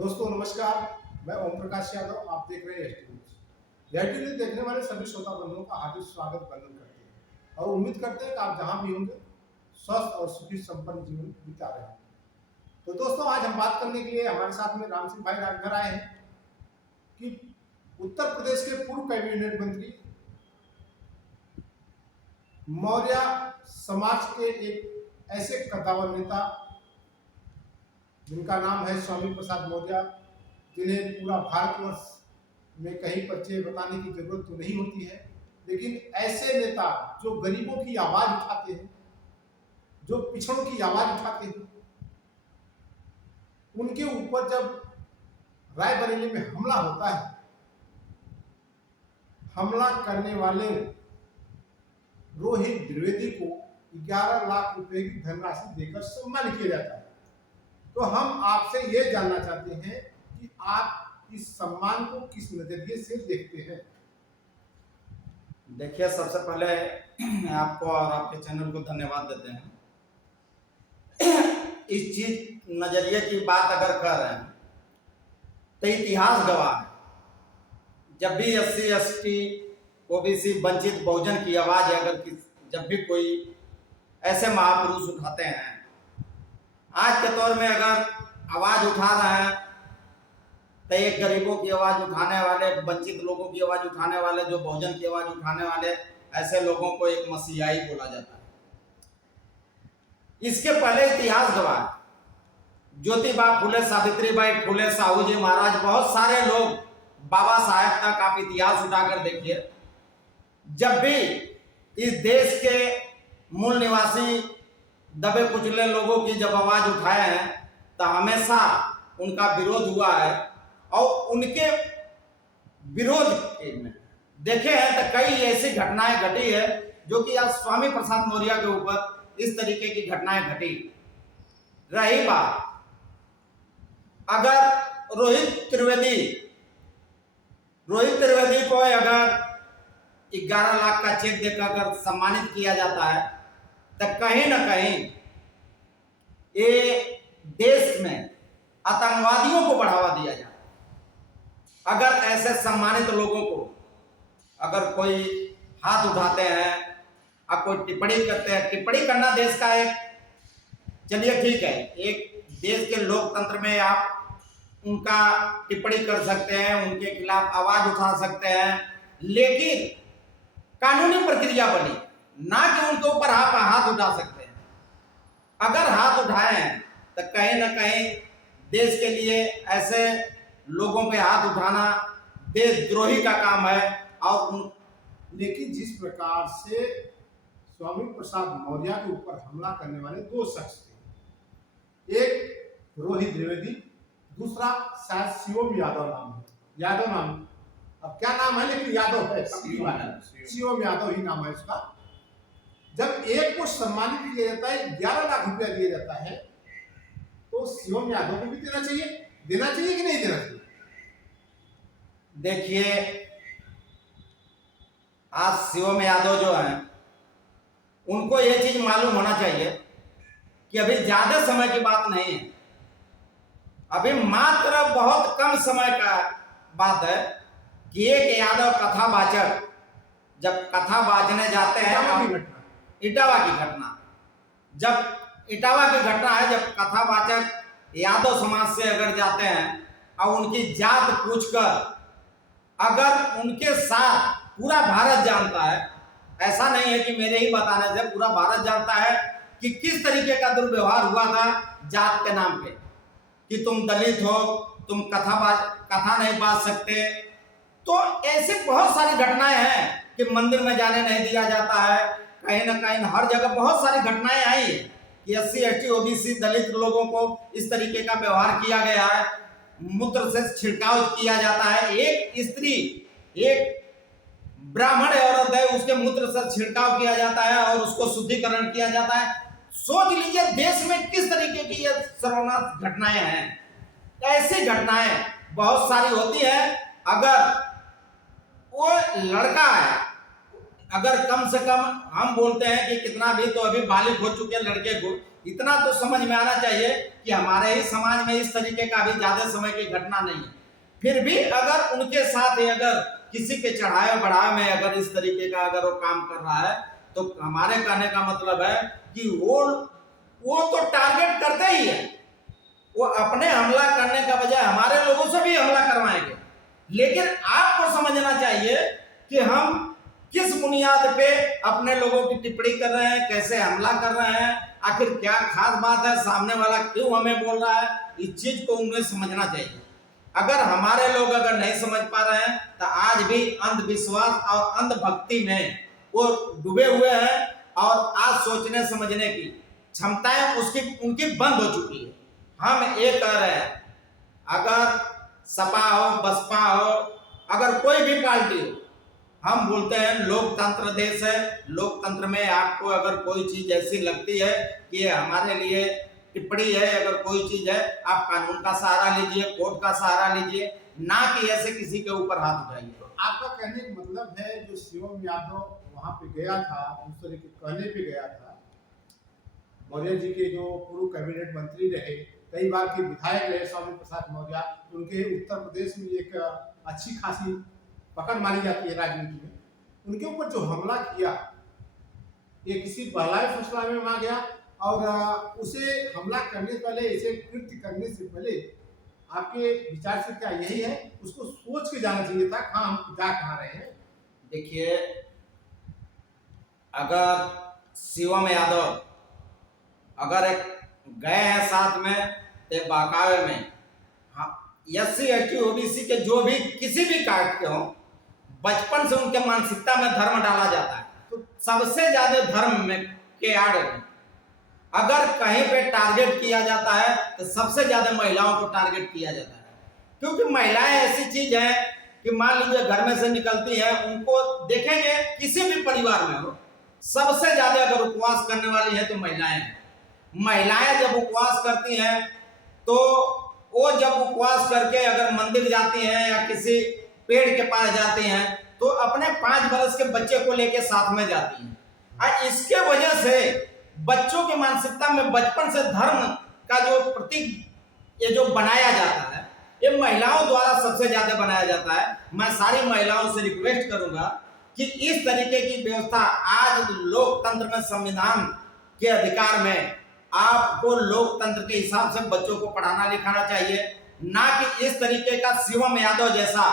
दोस्तों नमस्कार। मैं ओम प्रकाश यादव, आप देख रहे हैं एसटी न्यूज। एसटी न्यूज देखने वाले सभी श्रोता बंधुओं का हार्दिक स्वागत वंदन करते हैं और उम्मीद करते हैं कि आप जहां भी होंगे स्वस्थ और सुखी संपन्न जीवन बिता रहे हैं। तो दोस्तों आज हम बात करने के लिए हमारे साथ में राम सिंह भाई राजभर आए हैं कि उत्तर प्रदेश के पूर्व कैबिनेट मंत्री मौर्य समाज के एक ऐसे कद्दावर नेता जिनका नाम है स्वामी प्रसाद मौर्य, जिन्हें पूरा भारतवर्ष में कहीं परिचय बताने की जरूरत तो नहीं होती है, लेकिन ऐसे नेता जो गरीबों की आवाज उठाते हैं, जो पिछड़ों की आवाज उठाते हैं, उनके ऊपर जब रायबरेली में हमला होता है, हमला करने वाले रोहित द्विवेदी को 11 लाख रुपए की धनराशि देकर सम्मानित किया जाता है। तो हम आपसे ये जानना चाहते हैं कि आप इस सम्मान को किस नजरिए से देखते हैं। देखिए, सबसे पहले आपको और आपके चैनल को धन्यवाद देते हैं। इस चीज नजरिए की बात अगर कर रहे हैं तो इतिहास गवाह है, जब भी SC ST OBC Vanchit Bahujan की आवाज अगर जब भी कोई ऐसे महापुरुष उठाते हैं, आज के दौर में अगर आवाज उठा रहे हैं तो एक गरीबों की आवाज उठाने वाले, वंचित लोगों की आवाज उठाने वाले, जो बहुजन की आवाज उठाने वाले, ऐसे लोगों को एक मसीहाई बोला जाता है। इसके पहले इतिहास गवाह है, ज्योतिबा फुले, सावित्रीबाई फुले, साहू जी महाराज, बहुत सारे लोग, बाबा साहेब तक आप इतिहास उठाकर देखिए। जब भी इस देश के मूल निवासी दबे कुचले लोगों की जब आवाज उठाए हैं तो हमेशा उनका विरोध हुआ है, और उनके विरोध में देखे हैं तो कई ऐसी घटनाएं घटी है जो कि आज स्वामी प्रसाद मौर्य के ऊपर इस तरीके की घटनाएं घटी। रही बात अगर रोहित त्रिवेदी को अगर 11 लाख का चेक देकर अगर सम्मानित किया जाता है तो कहीं ना कहीं ये देश में आतंकवादियों को बढ़ावा दिया जाए। अगर ऐसे सम्मानित लोगों को अगर कोई हाथ उठाते हैं और कोई टिप्पणी करते हैं, टिप्पणी करना देश का एक, चलिए ठीक है, एक देश के लोकतंत्र में आप उनका टिप्पणी कर सकते हैं, उनके खिलाफ आवाज उठा सकते हैं, लेकिन कानूनी प्रक्रिया बनी, ना कि उनके ऊपर आप हाथ उठा सकते हैं। अगर हाथ उठाए हैं तो कहीं ना कहीं देश के लिए ऐसे लोगों पे हाथ उठाना देशद्रोही का काम है। और लेकिन जिस प्रकार से स्वामी प्रसाद मौर्य के ऊपर हमला करने वाले दो शख्स थे, एक रोहित द्विवेदी, दूसरा शायद शिवम यादव नाम है, यादव नाम, अब क्या नाम है लेकिन यादव है, शिवम यादव ही नाम है उसका। जब एक को सम्मानित किया जाता है, 11 लाख रुपया दिया जाता है, तो शिवम यादव को भी देना चाहिए कि नहीं देना चाहिए? देखिए, आज शिवम यादव जो है उनको यह चीज मालूम होना चाहिए कि अभी ज्यादा समय की बात नहीं है, अभी मात्र बहुत कम समय का बात है कि एक यादव कथावाचक जब कथा बाजने जाते हैं, इटावा की घटना, जब इटावा की घटना है, जब कथावाचक यादव समाज से अगर जाते हैं और उनकी जात पूछकर, अगर उनके साथ पूरा भारत जानता है, ऐसा नहीं है कि मेरे ही बताने से, पूरा भारत जानता है कि किस तरीके का दुर्व्यवहार हुआ था जात के नाम पे, कि तुम दलित हो, तुम कथा नहीं बाज सकते। तो ऐसे बहुत सारी घटनाएं हैं कि मंदिर में जाने नहीं दिया जाता है, कहीं ना कहीं हर जगह बहुत सारी घटनाएं आई है कि SC ST OBC दलित लोगों को इस तरीके का व्यवहार किया गया है, मूत्र से छिड़काव किया जाता है। एक स्त्री, एक ब्राह्मण औरत है, उसके मूत्र से छिड़काव किया जाता है और उसको शुद्धिकरण किया जाता है। सोच लीजिए देश में किस तरीके की ये सर्वनाश घटनाएं हैं। ऐसी घटनाएं बहुत सारी होती है। अगर वो लड़का है, अगर कम से कम हम बोलते हैं कि कितना भी तो अभी बालिग हो चुके हैं लड़के को, इतना तो समझ में आना चाहिए कि हमारे ही समाज में इस तरीके का अभी ज्यादा समय की घटना नहीं है। फिर भी अगर उनके साथ ही अगर किसी के चढ़ाए बढ़ाए में अगर इस तरीके का अगर वो काम कर रहा है, तो हमारे कहने का मतलब है कि वो तो टारगेट करते ही है, वो अपने हमला करने का बजाय हमारे लोगों से भी हमला करवाएंगे। लेकिन आपको समझना चाहिए कि हम किस बुनियाद पे अपने लोगों की टिप्पणी कर रहे हैं, कैसे हमला कर रहे हैं, आखिर क्या खास बात है, सामने वाला क्यों हमें बोल रहा है, इस चीज को उन्हें समझना चाहिए। अगर हमारे लोग अगर नहीं समझ पा रहे हैं तो आज भी अंधविश्वास और अंधभक्ति में वो डूबे हुए हैं, और आज सोचने समझने की क्षमताएं उनकी बंद हो चुकी है। हम ये कह रहे हैं, अगर सपा हो, बसपा हो, अगर कोई भी पार्टी हो, हम बोलते हैं लोकतंत्र देश है। लोकतंत्र में आपको अगर कोई चीज ऐसी लगती है कि हमारे लिए टिप्पणी है, अगर कोई चीज है, आप कानून का सहारा लीजिए, कोर्ट का सहारा लीजिए, ना कि ऐसे किसी के ऊपर हाथ उठाइए। आपका कहने का मतलब है जो शिवम यादव वहां पे गया था, दूसरे के कहने पे गया था, मौर्य जी के जो पूर्व कैबिनेट मंत्री रहे, कई बार के विधायक रहे स्वामी प्रसाद मौर्य, उनके उत्तर प्रदेश में एक अच्छी खासी पकड़ मानी जाती है राजनीति में। उनके ऊपर जो हमला किया, ये किसी बहलाए फुसला में वहां गया, और उसे हमला करने से पहले, इसे कृत्य करने से पहले आपके विचार से क्या यही है, उसको सोच के जाना चाहिए था हाँ हम जा कहाँ रहे हैं। देखिए, अगर शिवम यादव अगर एक गए हैं साथ में एक बाकावे में, हाँ, एससी एसटी ओबीसी के जो भी किसी भी कास्ट के हों, बचपन से उनके मानसिकता में धर्म डाला जाता है, तो सबसे ज्यादा धर्म में के आड़ में अगर कहीं पे टारगेट किया जाता है तो सबसे ज्यादा महिलाओं को टारगेट किया जाता है। क्योंकि महिलाएं ऐसी चीज है कि मान लीजिए घर में से निकलती है, उनको देखेंगे किसी भी परिवार में हो, सबसे ज्यादा अगर उपवास करने वाली है तो महिलाएं हैं। महिलाएं जब उपवास करती हैं तो वो जब उपवास करके अगर मंदिर जाती हैं या किसी पेड़ के पास जाती हैं तो अपने 5 बरस के बच्चे को लेके साथ में जाती हैं, और इसके वजह से बच्चों की मानसिकता में बचपन से धर्म का जो प्रतीक ये जो बनाया जाता है, ये महिलाओं द्वारा सबसे ज्यादा बनाया जाता है। मैं सारी महिलाओं से रिक्वेस्ट करूंगा कि इस तरीके की व्यवस्था आज लोकतंत्र में, संविधान के अधिकार में, आपको लोकतंत्र के हिसाब से बच्चों को पढ़ाना लिखाना चाहिए, ना कि इस तरीके का शिवम यादव जैसा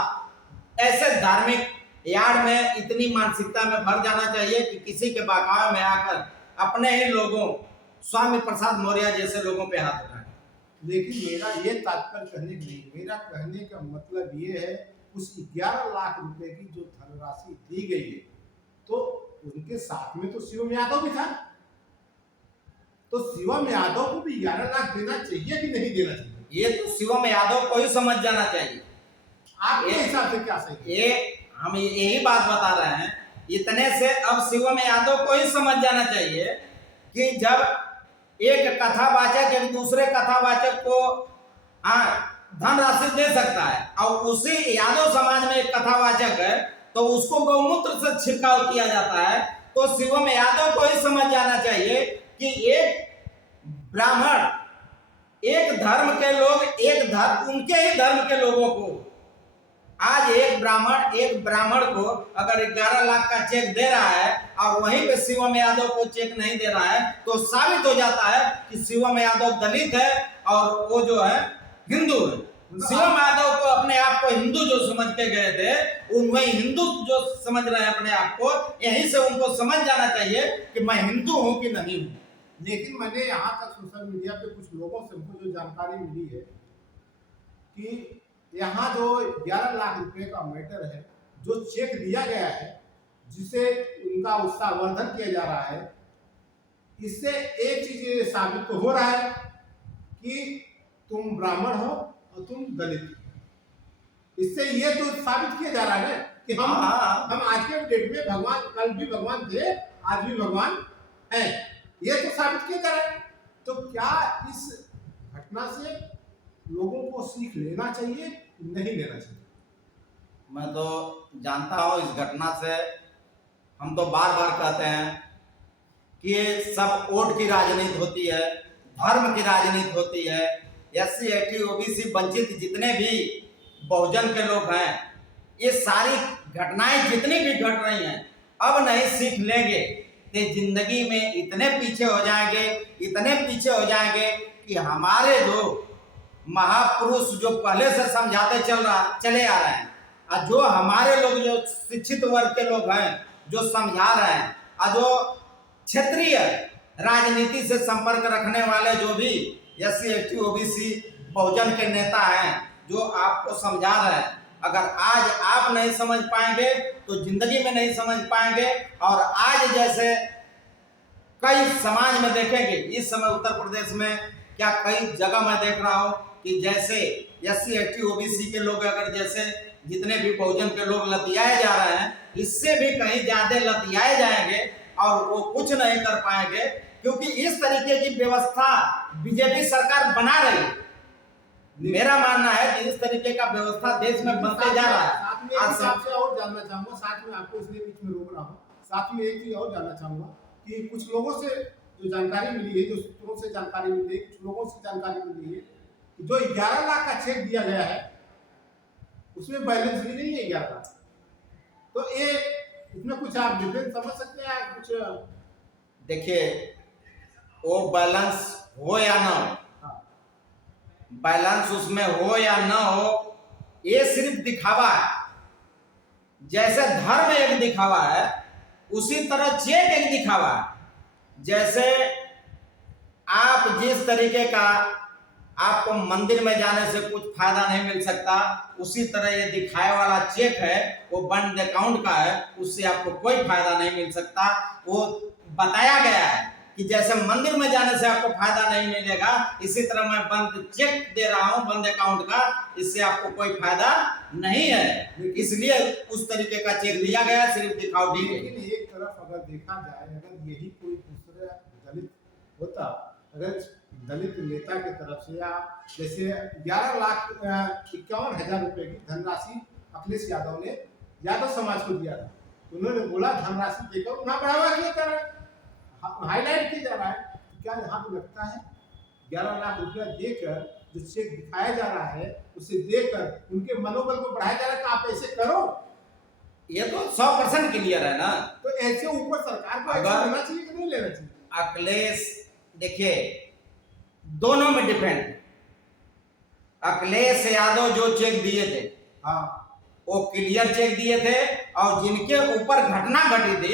ऐसे धार्मिक यार्ड में इतनी मानसिकता में भर जाना चाहिए कि किसी के बहकावे में आकर अपने ही लोगों, स्वामी प्रसाद मौर्य जैसे लोगों पे हाथ उठाए। लेकिन मेरा ये तात्पर्य कहने की नहीं, मेरा कहने का मतलब ये है उस 11 लाख रुपए की जो धनराशि दी गई है, तो उनके साथ में तो शिवम यादव भी था, तो शिवम यादव को भी 11 लाख देना चाहिए कि नहीं देना चाहिए? ये तो शिवम यादव को ही समझ जाना चाहिए। आपके हिसाब से क्या सही है? ये हम यही बात बता रहे हैं, इतने से अब शिवम यादव को ही समझ जाना चाहिए कि जब एक कथावाचक एक दूसरे कथावाचक को धनराशि दे सकता है, और उसी यादव समाज में एक कथावाचक है तो उसको गौमूत्र से छिड़काव किया जाता है, तो शिवम यादव को ही समझ जाना चाहिए कि एक ब्राह्मण, एक धर्म के लोग, एक धर्म, उनके ही धर्म के लोगों को आज एक ब्राह्मण को अगर 11 लाख का चेक दे रहा है और वहीं पे शिवम यादव को चेक नहीं दे रहा है, तो साबित हो जाता है कि शिवम यादव दलित है और वो जो है हिंदू है। शिवम यादव को अपने आप को हिंदू जो समझ के गए थे, वही हिंदू जो समझ रहे हैं अपने आप को, यहीं से उनको समझ जाना चाहिए कि मैं हिंदू हूं कि नहीं हूं। लेकिन मैंने यहाँ तक सोशल मीडिया पे कुछ लोगों से हमको जो जानकारी मिली है कि यहाँ जो 11 लाख रुपए का मैटर है, जो चेक दिया गया है, जिसे उनका उत्साहवर्धन किया जा रहा है, इससे एक चीज साबित तो हो रहा है कि तुम ब्राह्मण हो और तुम दलित। इससे ये तो साबित किया जा रहा है कि हम आज के डेट में भगवान, कल भी भगवान थे, आज भी भगवान है, ये तो साबित किया जा रहा है। तो क्या इस घटना से लोगों को सीख लेना चाहिए, नहीं लेना चाहिए? मैं तो जानता हूं इस घटना से हम तो बार बार कहते हैं कि ये सब वोट की राजनीति होती है, धर्म की राजनीति होती है। SC ST OBC वंचित जितने भी बहुजन के लोग हैं, ये सारी घटनाएं जितनी भी घट रही हैं, अब नहीं सीख लेंगे तो जिंदगी में इतने पीछे हो जाएंगे, इतने पीछे हो जाएंगे कि हमारे जो महापुरुष जो पहले से समझाते चले आ रहे हैं, और जो हमारे लोग जो शिक्षित वर्ग के लोग हैं जो समझा रहे हैं, और जो क्षेत्रीय राजनीति से संपर्क रखने वाले जो भी SC ST OBC बहुजन के नेता हैं जो आपको समझा रहे हैं, अगर आज आप नहीं समझ पाएंगे तो जिंदगी में नहीं समझ पाएंगे। और आज जैसे कई समाज में देखेंगे, इस समय उत्तर प्रदेश में क्या कई जगह मैं देख रहा हूं कि जैसे SC ST OBC के लोग अगर जैसे जितने भी बहुजन के लोग लतियाए जा रहे हैं, इससे भी कहीं ज्यादा लतियाए जाएंगे और वो कुछ नहीं कर पाएंगे, क्योंकि इस तरीके की व्यवस्था बीजेपी सरकार बना रही है। मेरा मानना है कि इस तरीके का व्यवस्था देश में बनते जा रहा है। साथ में एक चीज आपसे और जानना चाहूंगा, साथ में आपको इसलिए बीच में रोक रहा हूँ, साथ में एक चीज और जानना चाहूंगा कि कुछ लोगों से जो जानकारी मिली है, जो सूत्रों से जानकारी मिली है, कुछ लोगों से जानकारी मिली है कि जो 11 लाख का चेक दिया गया है उसमें बैलेंस भी नहीं है 11 लाख। तो ये इसमें कुछ आप डिफरेंस समझ सकते हैं कुछ? देखिए, वो बैलेंस हो या ना हो, बैलेंस उसमें हो या ना हो, ये सिर्फ दिखावा है। जैसे धर्म एक दिखावा है, उसी तरह चेक एक दिखावा है। जैसे आप जिस तरीके का आपको मंदिर में जाने से कुछ फायदा नहीं मिल सकता, उसी तरह ये दिखाए वाला चेक है वो बंद अकाउंट का है, उससे आपको कोई फायदा नहीं मिल सकता। वो बताया गया है कि जैसे मंदिर में जाने से आपको फायदा नहीं मिलेगा, इसी तरह मैं बंद चेक दे रहा हूं बंद अकाउंट का, इससे आपको कोई फायदा नहीं है, इसलिए उस तरीके का चेक दिया गया, सिर्फ दिखावटी है। लेकिन एक तरफ अगर देखा जाए, अगर यही कोई दूसरा दलित होता, अगर दलित नेता की तरफ से या जैसे 11,51,000 रुपए की धनराशि अखिलेश यादव ने यादव समाज को दिया था, उन्होंने बोला धनराशि देकर उन्हें बढ़ावा किया जा रहा है, हाईलाइट किया जा रहा है। तो क्या यहाँ पे लगता है 11 लाख रुपया देकर जो चेक दिखाया जा रहा है, उसे देकर उनके मनोबल को बढ़ाया जा रहा है कि आप ऐसे करो? ये तो 100% क्लियर है ना। तो ऐसे ऊपर सरकार को एक्शन लेना चाहिए कि नहीं लेना चाहिए? अखिलेश, देखिए दोनों में डिपेंड। अखिलेश यादव जो चेक दिए थे, हाँ, वो क्लियर चेक दिए थे, और जिनके ऊपर घटना घटी थी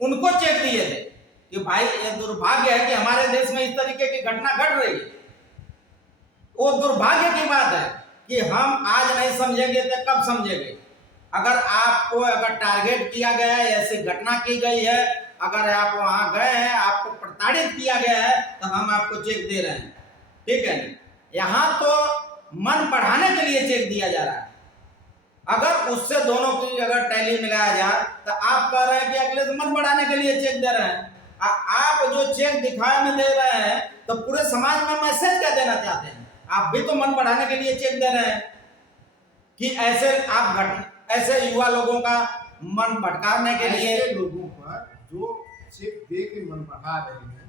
उनको चेक दिए थे कि भाई ये दुर्भाग्य है कि हमारे देश में इस तरीके की घटना घट रही है। वो दुर्भाग्य की बात है कि हम आज नहीं समझेंगे तो कब समझेंगे। अगर आपको अगर टारगेट किया गया है, ऐसी घटना की गई है, अगर आप वहां गए हैं, आपको प्रताड़ित किया गया है, तो हम आपको चेक दे रहे हैं, ठीक है। यहाँ तो मन बढ़ाने के लिए चेक दिया जा रहा है। अगर उससे दोनों की अगर टैली मिलाया जाए तो आप कह रहे हैं कि अगले मन बढ़ाने के लिए चेक दे रहे हैं। आप जो चेक दिखाए में दे रहे हैं तो पूरे समाज में मैसेज क्या देना चाहते हैं? आप भी तो मन बढ़ाने के लिए चेक दे रहे हैं कि ऐसे आप ऐसे युवा लोगों का मन भटकाने के लिए। ऐसे लोगों पर जो चेक दे के मन बढ़ा रहे हैं,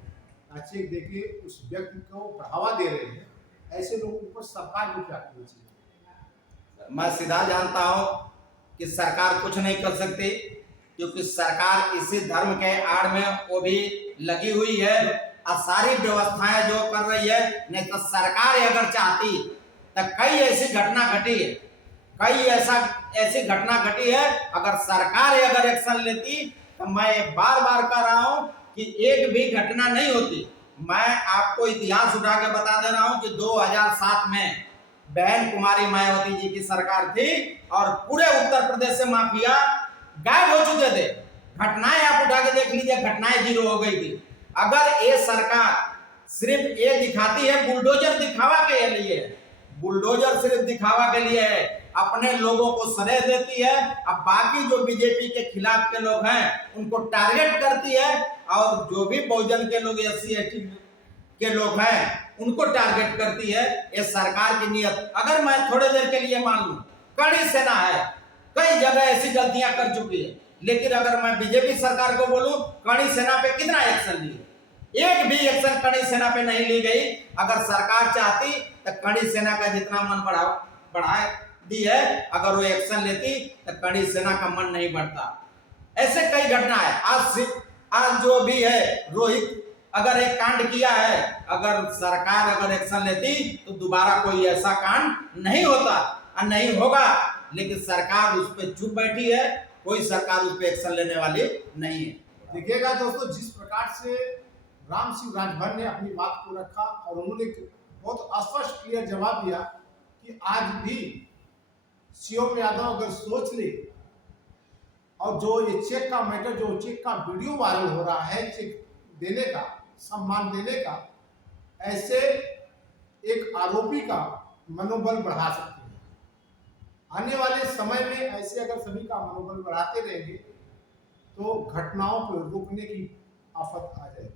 चेक दे के उस व्यक्ति को बढ़ावा दे रहे हैं, ऐसे लोगों पर सरकार को क्या करना चाहिए? मैं सीधा जानता हूं कि सरकार कुछ नहीं कर सकती, क्योंकि सरकार इसी धर्म के आड़ में वो भी लगी हुई है और सारी व्यवस्थाएं जो कर रही है। नहीं तो सरकार अगर चाहती तो कई ऐसी घटना घटी है, ऐसी घटना घटी है। अगर सरकार अगर एक्शन लेती तो मैं बार बार कह रहा हूं कि एक भी घटना नहीं होती। मैं आपको इतिहास उठा के बता दे रहा हूं कि 2007 में बहन कुमारी मायावती जी की सरकार थी और पूरे उत्तर प्रदेश से माफिया गायब हो चुके थे। घटनाएं आप उठा के देख लीजिए, घटनाएं 0 हो गई थी। अगर ये सरकार सिर्फ ये दिखाती है, बुलडोजर दिखावा के लिए, बुलडोजर सिर्फ दिखावा के लिए है, अपने लोगों को सरेह देती है, अब बाकी जो बीजेपी के खिलाफ के लोग हैं उनको टारगेट करती है, और जो भी बहुजन के लोग SC ST के लोग हैं उनको टारगेट करती है। ये सरकार की नीयत। अगर मैं थोड़ी देर के लिए मान लूं, कड़ी सेना है, कई जगह ऐसी गलतियां कर चुकी है, लेकिन अगर मैं बीजेपी सरकार को बोलूं, कड़ी सेना पे कितना एक्शन लिए? एक भी एक्शन कड़ी सेना पे नहीं ली गई। अगर सरकार चाहती तो कड़ी सेना का जितना मन बढ़ा दी है, अगर वो एक्शन लेती तो कड़ी सेना का मन नहीं बढ़ता। ऐसे कई घटना है। आज जो भी है, रोहित अगर एक कांड किया है, अगर सरकार अगर एक्शन लेती तो दोबारा कोई ऐसा कांड नहीं होता और नहीं होगा। लेकिन सरकार उस पर चुप बैठी है, कोई सरकार उस पर एक्शन लेने वाली नहीं है। देखिएगा दोस्तों, जिस प्रकार से राम सिंह राजभर ने अपनी बात को रखा और उन्होंने बहुत स्पष्ट क्लियर जवाब दिया कि आज भी शिवम यादव अगर सोच ले, और जो ये चेक का मैटर, जो चेक का वीडियो वायरल हो रहा है, चेक देने का, सम्मान देने का, ऐसे एक आरोपी का मनोबल बढ़ा सकते हैं। आने वाले समय में ऐसे अगर सभी का मनोबल बढ़ाते रहेंगे तो घटनाओं को रोकने की आफत आ जाएगी।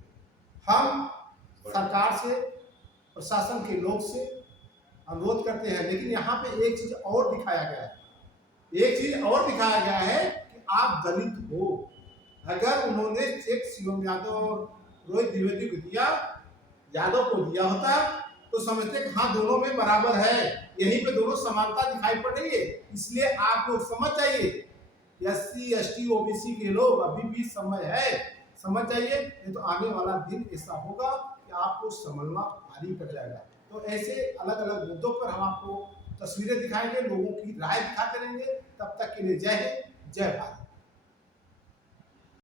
हम सरकार से, प्रशासन के लोग से अनुरोध करते हैं, लेकिन यहाँ पे एक चीज और दिखाया गया है, कि आप दलित हो। अगर उन्होंने चेक शिवम यादव और रोहित द्विवेदी को दिया, यादव को दिया होता, तो समझते कि हाँ दोनों में बराबर है, यहीं पे दोनों समानता दिखाई पड़ रही है। इसलिए आप लोग समझ जाइए, SC ST OBC के लोग अभी भी समय है, समझ जाइए, नहीं तो आने वाला दिन ऐसा होगा कि आपको संभलना भारी पड़ जाएगा। तो ऐसे अलग अलग मुद्दों पर हम आपको तस्वीरें दिखाएंगे, लोगों की राय दिखाते रहेंगे। तब तक के लिए जय हिंद, जय भारत।